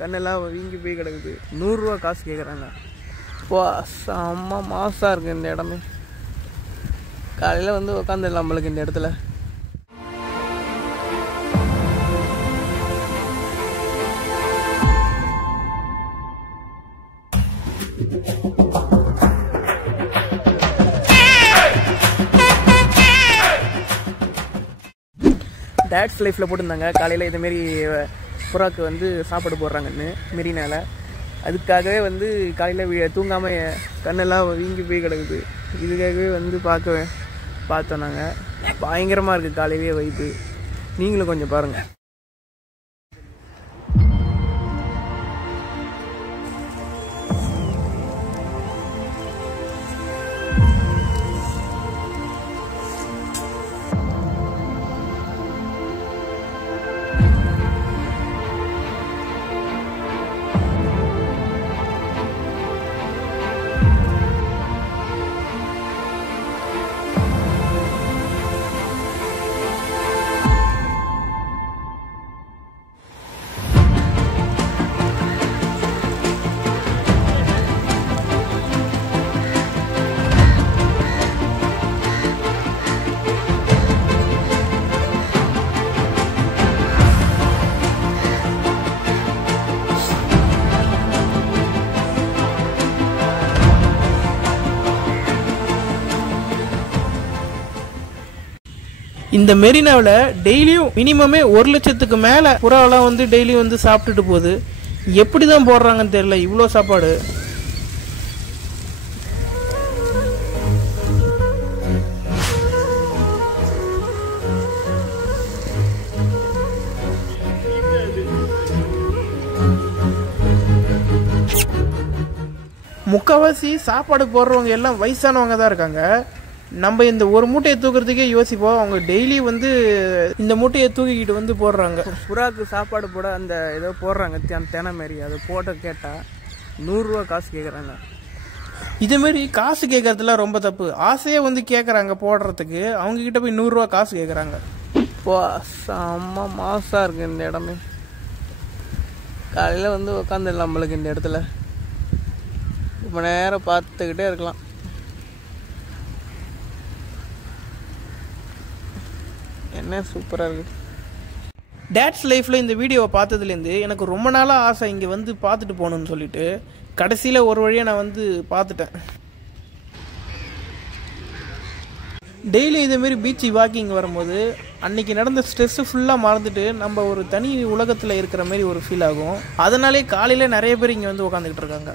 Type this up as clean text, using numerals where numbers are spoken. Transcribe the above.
கண்ணெல்லாம் வீங்கி போய் கிடக்குது. 100 ரூபா காசு கேட்குறாங்க. இப்போ செம்ம மாசாக இருக்குது இந்த இடமே. காலையில் வந்து உட்காந்துடலாம் நம்மளுக்கு இந்த இடத்துல. டேட்ஸ் லைஃப்பில் போட்டிருந்தாங்க காலையில் இதுமாரி புறாக்கு வந்து சாப்பாடு போடுறாங்கன்னு மெரினால. அதுக்காகவே வந்து காலையில் தூங்காமல் கண்ணெல்லாம் வீங்கி போய் கிடக்குது. இதுக்காகவே வந்து பார்த்தோம் நாங்கள். பயங்கரமாக இருக்குது காலையிலே வைப்பு. நீங்களும் கொஞ்சம் பாருங்கள். இந்த மெரினாவில் டெய்லியும் மினிமமே 1 லட்சத்துக்கு மேலே புறாவெல்லாம் வந்து டெய்லியும் வந்து சாப்பிட்டுட்டு போகுது. எப்படி தான் போடுறாங்கன்னு தெரியல இவ்வளோ சாப்பாடு. முக்கால்வாசி சாப்பாடு போடுறவங்க எல்லாம் வயசானவங்க தான் இருக்காங்க. நம்ம இந்த ஒரு மூட்டையை தூக்குறதுக்கே யோசிப்போம். அவங்க டெய்லி வந்து இந்த மூட்டையை தூக்கிக்கிட்டு வந்து போடுறாங்க. புறாக்கு சாப்பாடு போட அந்த ஏதோ போடுறாங்க தெனை மாரி. அதை போட்ட கேட்டால் 100 ரூபா காசு கேட்குறாங்க. இதுமாரி காசு கேட்கறதுலாம் ரொம்ப தப்பு. ஆசையே வந்து கேட்குறாங்க போடுறதுக்கு. அவங்கக்கிட்ட போய் 100 ரூபா காசு கேட்குறாங்க. இப்போ செம்ம மாசாக இருக்குது இந்த இடமே. காலையில் வந்து உட்காந்துடலாம் நம்மளுக்கு இந்த இடத்துல. ரொம்ப நேரம் பார்த்துக்கிட்டே இருக்கலாம். என்ன சூப்பராக இருக்குது. டேட்ஸ் லைஃப்பில் இந்த வீடியோவை பார்த்ததுலேருந்து எனக்கு ரொம்ப நாளாக ஆசை இங்கே வந்து பார்த்துட்டு போகணுன்னு சொல்லிட்டு. கடைசியில் ஒரு வழியாக நான் வந்து பார்த்துட்டேன். டெய்லி இதேமாரி பீச்சு வாக்கிங் வரும்போது அன்றைக்கி நடந்த ஸ்ட்ரெஸ்ஸு ஃபுல்லாக மறந்துட்டு நம்ம ஒரு தனி உலகத்தில் இருக்கிற மாதிரி ஒரு ஃபீல் ஆகும். அதனாலே காலையில் நிறைய பேர் இங்கே வந்து உட்காந்துக்கிட்டு இருக்காங்க.